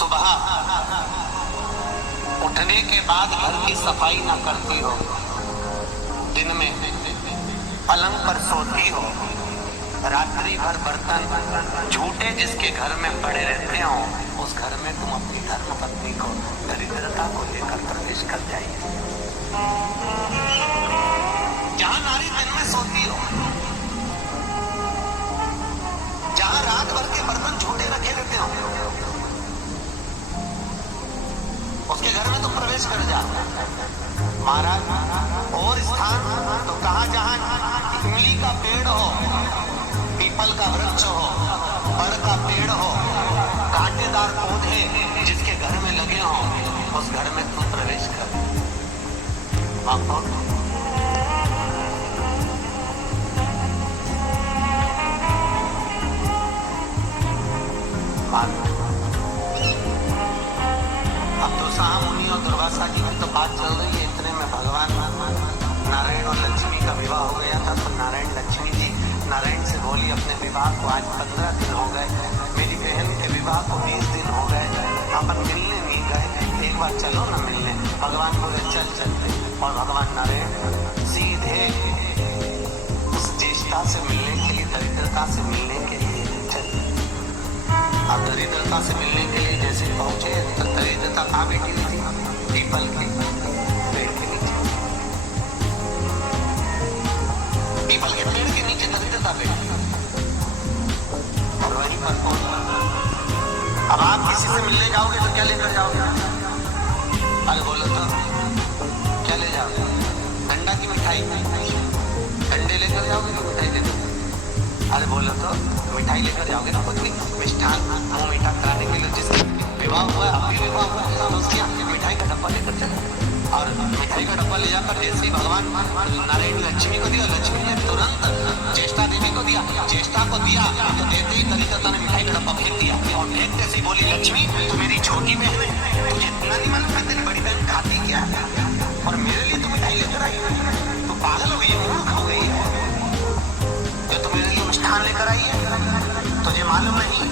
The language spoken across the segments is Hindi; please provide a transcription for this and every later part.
सुबह उठने के बाद घर की सफाई न करती हो, दिन में पलंग पर सोती हो, रात्रि भर बर्तन झूठे जिसके घर में पड़े रहते हो, उस घर में तुम अपनी धर्म पत्नी को दरिद्रता को लेकर प्रवेश कर जाइए। जहां नारी दिन में सोती हो, जहां रात भर के बर्तन झूठे रखे रहते हो, उसके घर में तुम प्रवेश कर जाओ। महाराज और स्थान तो कहां, जहां इमली का पेड़ हो, पीपल का वृक्ष हो, बर का पेड़ हो, कांटेदार पौधे जिसके घर में लगे हो, उस घर में तुम प्रवेश कर। अब तो मुनि और दुर्वासा जी की तो बात चल रही है, इतने में भगवान नारायण और लक्ष्मी का विवाह हो गया था। तो नारायण लक्ष्मी जी नारायण से बोली अपने विवाह को आज 15 दिन हो गए, मेरी बहन के विवाह को 20 दिन हो गए, अपन मिलने नहीं गए, एक बार चलो ना मिलने। भगवान बोले चल चलते, और भगवान नारायण सीधे उस ज्येष्ठा से मिलने के लिए, दरिद्रता से मिलने के लिए चले। अब दरिद्रता से मिलने के लिए जैसे पहुंचे तो दरिद्रता कहाँ बैठी हुई थी? पीपल के पेड़ के नीचे। पीपल के पेड़ के नीचे दरिद्रता बैठी, और वहीं पर अब आप किसी से मिलने जाओगे तो क्या लेकर जाओगे? अरे बोलो तो क्या ले जाओगे? डंडा की मिठाई, डंडे लेकर जाओगे कि मिठाई लेकर? अरे बोलो तो मिठाई लेकर जाओगे ना, कुछ भी मिष्ठान मुंह मीठा कराने के लिए। जिसका विवाह हुआ है, अभी विवाह हुआ है, उसकी मिठाई का डब्बा लेकर चले, और मिठाई का डब्बा ले जाकर जैसे ही भगवान नारायण लक्ष्मी को दिया, लक्ष्मी ने तुरंत ज्येष्ठा देवी को दिया, ज्येष्ठा को दिया तो देते ही दरिद्रता ने मिठाई का डब्बा फेंक दिया, और फेंकते से बोली लक्ष्मी तू मेरी छोटी बहन है, तुझे इतना नहीं मालूम है तेरी बड़ी बहन खाती क्या, और मेरे लिए तू मिठाई लेकर आई? तू पागल हो गई, मूर्ख हो गई है, जो तू मेरे लिए मिष्ठान लेकर आई है, तुझे मालूम नहीं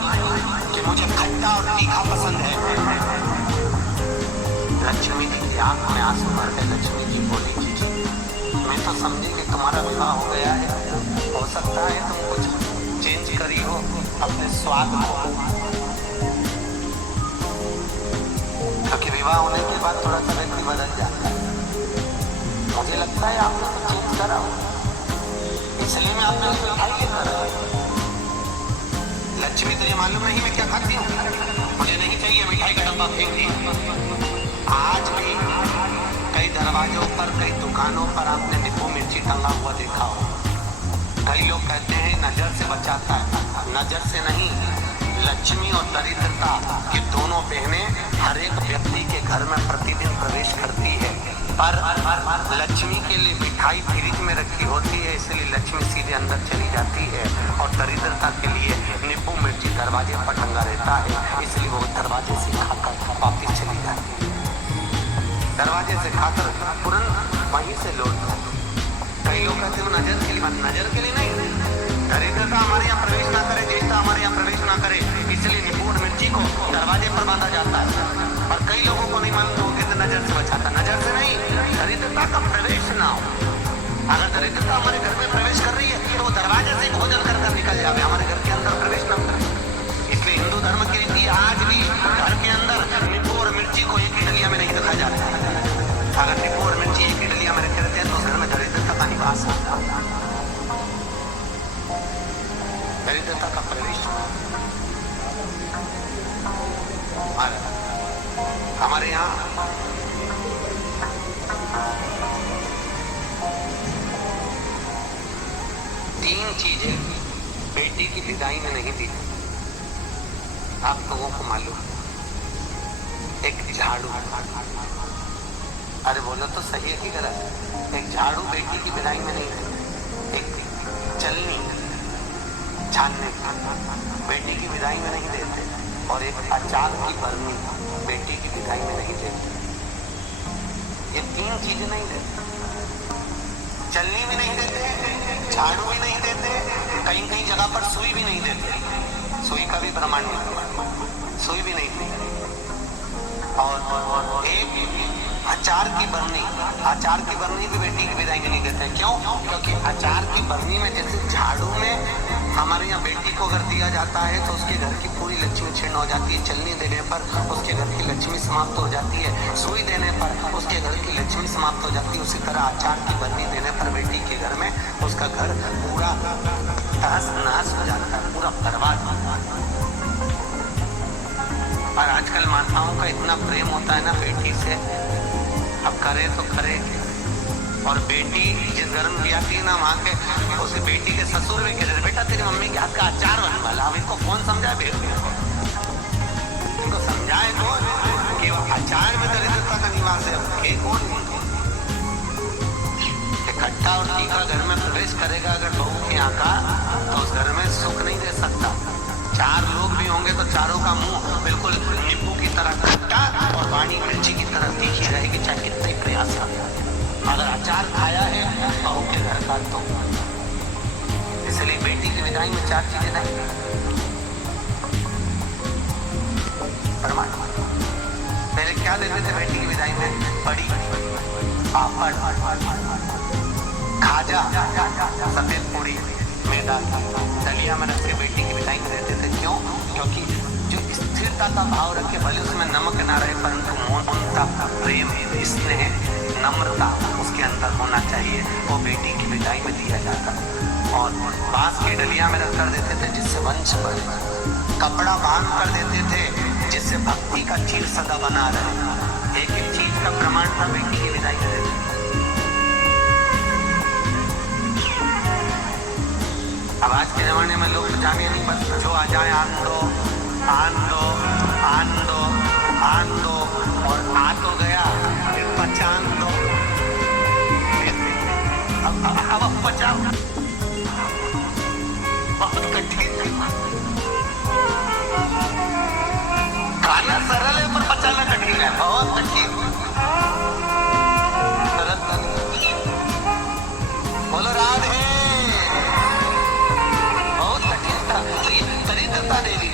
कि मुझे खट्टा और तीखा पसंद है। लक्ष्मी जी की आंख में आंसू भर गए। लक्ष्मी जी बोली जी मैं तो समझी कि तुम्हारा विवाह हो गया है, हो सकता है तुम कुछ चेंज करी हो अपने स्वाद को, क्योंकि विवाह होने के बाद थोड़ा सा व्यक्ति बदल जाता है। मुझे लगता है आपने तो चेंज करा हो, इसलिए मैं आपने मिठाई लेकर आई। लक्ष्मी तुझे मालूम नहीं मैं क्या खाती हूँ? मुझे नहीं चाहिए, मिठाई का डब्बा फेंक दिया। आज भी कई दरवाजों पर, कई दुकानों पर आपने नींबू मिर्ची टंगा हुआ देखा हो। कई लोग कहते हैं नजर से बचाता है, नजर से नहीं, लक्ष्मी और दरिद्रता ये दोनों बहनें हर एक व्यक्ति के घर में प्रतिदिन प्रवेश करती है, पर लक्ष्मी के लिए मिठाई फ्रिज में रखी होती है, इसलिए लक्ष्मी सीधे अंदर चली जाती है, और दरिद्रता के लिए नींबू मिर्ची दरवाजे पर टंगा रहता है, इसलिए वो दरवाजे से खाकर वापिस चली जाती है, दरवाजे से खाकर तुरंत वहीं से लौट। कई लोग कहते हैं नजर के लिए, नजर के लिए नहीं, दरिद्रता हमारे यहाँ प्रवेश ना करे, ज्येष्ठा हमारे यहाँ प्रवेश ना करे, इसलिए नींबू और मिर्ची को दरवाजे पर बांधा जाता है। और कई लोगों को नहीं मालूम, वो कहते नजर से बचाता, नजर से नहीं, दरिद्रता का प्रवेश ना हो। अगर दरिद्रता हमारे घर में प्रवेश कर रही है तो वो दरवाजे से भोजन कर निकल जाए, हमारे घर के अंदर प्रवेश न करे। इसलिए हिंदू धर्म की रीति आज भी घर के अंदर नींबू और मिर्ची को एक ही डलिया में नहीं रखा जाता है। अगर नींबू और मिर्ची एक ही डलिया में रखे रहते हैं तो घर में दरिद्रता का निवास होता है, दरिद्रता का प्रवेश। हमारे यहाँ तीन चीजें बेटी की विदाई में नहीं दी, आप लोगों को मालूम? एक झाड़ू, अरे बोलो तो सही है कि गलत? एक झाड़ू बेटी की विदाई में नहीं दी, एक चलनी छानने बेटी की विदाई में नहीं देते, और एक अचार की बरनी बेटी की विदाई में नहीं देते। ये तीन चीजें नहीं देते, चलनी भी नहीं देते, झाड़ू भी नहीं देते, कहीं जगह पर सुई भी नहीं देते, सुई का भी प्रमाण नहीं, सुई भी नहीं देते। और एक अचार की बरनी भी बेटी की विदाई में नहीं देते। क्यों? क्योंकि अचार की बरनी में जैसे झाड़ू में हमारे यहाँ बेटी को अगर दिया जाता है तो उसके घर की पूरी लक्ष्मी क्षीण हो जाती है, चलनी देने पर उसके घर की लक्ष्मी समाप्त हो जाती है, सुई देने पर उसके घर की लक्ष्मी समाप्त हो जाती है, उसी तरह अचार की बरनी देने पर बेटी के घर में उसका घर पूरा तहस नहस हो जाता है, पूरा बर्बाद हो जाता है। और आजकल माताओं का इतना प्रेम होता है ना बेटी से, अब करे तो करे। और बेटी जिस घर में भी आती है ना, वहाँ के उसकी बेटी के ससुर भी कहते बेटा तेरी मम्मी के हाथ का अचार बनने वाला। अब इनको कौन समझाए बेटी को? इनको समझाए कौन कि वो अचार में दरिद्रता का निवास है? कौन खट्टा और तीखा घर में प्रवेश करेगा अगर बहू के यहाँ का, तो उस घर में सुख नहीं दे सकता। चार लोग भी होंगे तो चारों का मुंह बिल्कुल नींबू की तरह खट्टा और वाणी मिर्ची की तरह तीखी रहेगी, चाहे कितने प्रयास कर। अगर अचार खाया है बहू के घर का तो। इसलिए बेटी की विदाई में 4 चीजें नहीं प्रमाण। पहले क्या देते थे बेटी की विदाई में? बड़ी, पापड़, खाजा, सफेद पूरी, मैदा, दलिया में रख के बेटी की विदाई में देते थे। क्यों? क्योंकि जो स्थिरता का भाव रखे, भले उसमें नमक ना रहे परंतु ममता, प्रेम, स्नेह, नम्रता उसके अंदर होना चाहिए, वो बेटी की विदाई में दिया जाता। और बांस की डलिया में रख कर देते थे जिससे वंश बढ़े, कपड़ा बांध कर देते थे जिससे भक्ति का चीर सदा बना रहे। एक एक चीज का प्रमाण था बेटी की विदाई में देते। अब आज के जमाने में लोग तो जाने नहीं, बस जो आ जाए आन दो, आन दो, आन दो, आन दो, और आ तो गया फिर पहचान दो। अब पचाओ, बहुत कठिन। खाना सरल है पर पचाना कठिन है, बहुत कठिन। सरल नहीं। बोलो राधे। दरिद्रता दे दी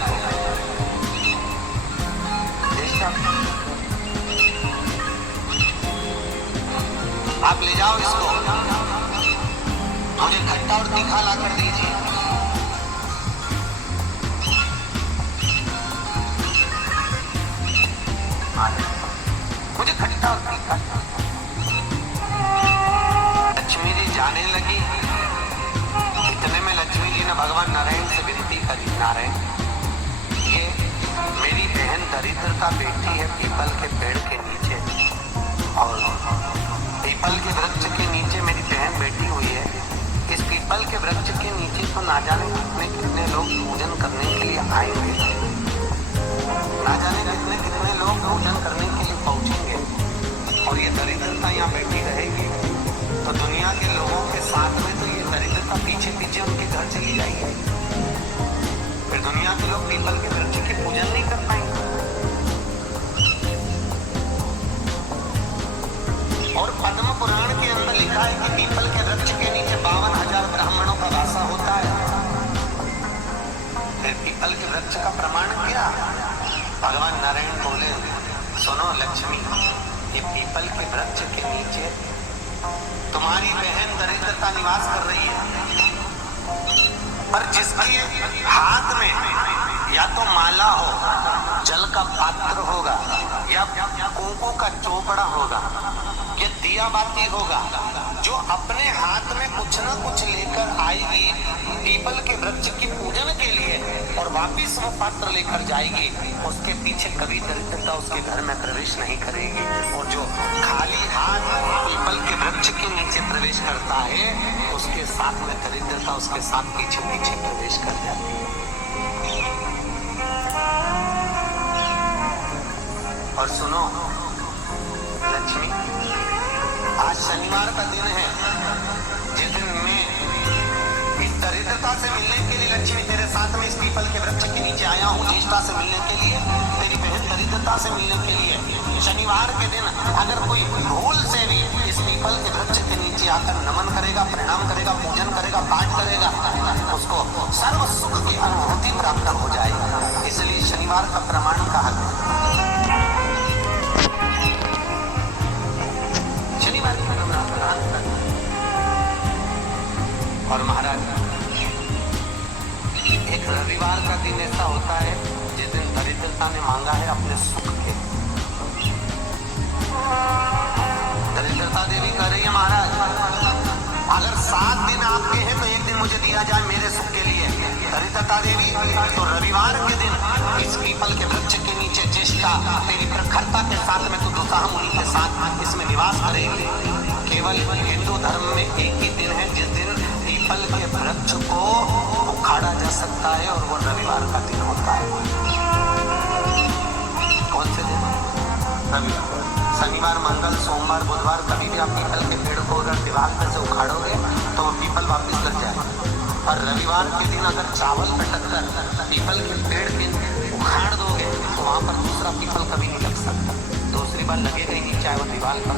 आप ले जाओ इसको, मुझे खट्टा और तीखा ला कर दीजिए। मुझे खट्टा और तीखा। लक्ष्मी जी जाने लगी, इतने में लक्ष्मी जी ने भगवान नारायण से विनती करी, नारायण ये मेरी बहन दरिद्रता बैठी है पीपल के पेड़ के नीचे, और पीपल के वृक्ष के नीचे मेरी बहन बैठी हुई है। इस पीपल के वृक्ष के नीचे तो ना जाने कितने कितने लोग पूजन करने के लिए आएंगे, ना जाने कितने कितने लोग पूजन करने के लिए पहुंचेंगे, और ये दरिद्रता यहाँ बैठी रहेगी तो दुनिया के लोगों के साथ में तो ये दरिद्रता पीछे पीछे उनके घर चली जाएगी। फिर दुनिया के लोग पीपल के वृक्ष की पूजन नहीं कर पाएंगे। और पद्म पुराण के अंदर लिखा है कि पीपल के वृक्ष के नीचे 52,000 ब्राह्मणों का वासा होता है। फिर पीपल के वृक्ष का प्रमाण क्या? भगवान नारायण बोले, सुनो लक्ष्मी, ये पीपल के वृक्ष के नीचे तुम्हारी बहन दरिद्रता निवास कर रही है, पर जिसके हाथ में या तो माला हो, जल का पात्र होगा, या कुंकू का चोपड़ा होगा, ये दिया बाती होगा, जो अपने हाथ में कुछ न कुछ लेकर आएगी पीपल के वृक्ष की पूजन के लिए और वापिस वो पात्र लेकर जाएगी, उसके पीछे कभी दरिद्रता उसके घर में प्रवेश नहीं करेगी। और जो खाली हाथ पीपल के वृक्ष के नीचे प्रवेश करता है, उसके साथ में दरिद्रता उसके साथ पीछे पीछे प्रवेश कर जाती है। और सुनो लक्ष्मी, आज शनिवार का दिन है, जिस दिन मैं इस दरिद्रता से मिलने के लिए लक्ष्मी तेरे साथ में इस पीपल के वृक्ष के नीचे आया हूँ, ज्येष्ठा से मिलने के लिए, तेरी बहन दरिद्रता से मिलने के लिए। शनिवार के दिन अगर कोई भूल से भी इस पीपल के वृक्ष के नीचे आकर नमन करेगा, प्रणाम करेगा, पूजन करेगा, पाठ करेगा, उसको सर्व सुख की अनुभूति प्राप्त हो जाएगी। इसलिए शनिवार का प्रमाण कहा गया। मांगा है अपने सुख के। दरिद्रता देवी कह रही है महाराज अगर 7 दिन आपके हैं तो 1 दिन मुझे दिया जाए मेरे सुख के लिए। दरिद्रता देवी तो रविवार के दिन इस पीपल के वृक्ष के नीचे ज्येष्ठा तेरी प्रखरता के साथ में तू दुसाह मुनि के साथ इसमें निवास करेगी। केवल हिंदू धर्म में एक ही दिन है जिस दिन पीपल के वृक्ष को उखाड़ा जा सकता है और वो रविवार का दिन होता है। कौन से दिन? रविवार। शनिवार, मंगल, सोमवार, बुधवार कभी भी आप पीपल के पेड़ को अगर दीवार पर से उखाड़ोगे तो वो पीपल वापस लग जाएगा। और रविवार के दिन अगर चावल पटक कर पीपल के पेड़ के उखाड़ दोगे तो वहां पर दूसरा पीपल कभी नहीं लग सकता। दूसरी बार लगेगा ही नहीं, चाहे वो दीवार पर।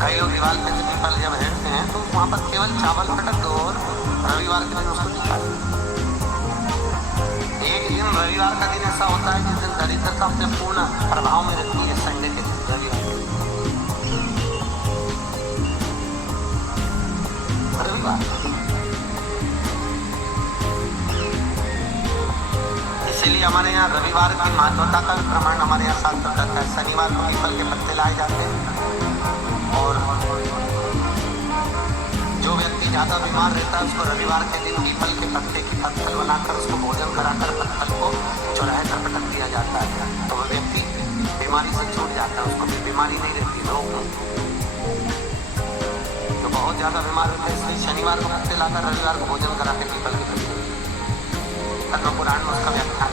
कई लोग दीवार पे से पीपल जब हेरते हैं तो वहां पर केवल चावल पटक दो और रविवार के दिन उसको निकाल। एक दिन रविवार का दिन ऐसा होता है जिस दिन दरिद्रता अपने पूर्ण प्रभाव में रहती है। संडे के दिन रविवार इसीलिए हमारे यहाँ रविवार की महत्वता का प्रमाण हमारे यहाँ शास्त्र करता है। शनिवार को पीपल के पत्ते लाए जाते हैं और जो व्यक्ति ज्यादा बीमार रहता है उसको रविवार के दिन पीपल के पत्ते की पत्तल बनाकर उसको भोजन कराकर पत्तल को चौराहे पर पटक दिया जाता है तो वह व्यक्ति बीमारी से छूट जाता है। उसको भी बीमारी नहीं रहती। लोग जो बहुत ज्यादा बीमार होते हैं इसलिए शनिवार को पत्ते लाकर रविवार को भोजन करा के पीपल के पत्ते पद्म पुराण में उसका व्याख्यान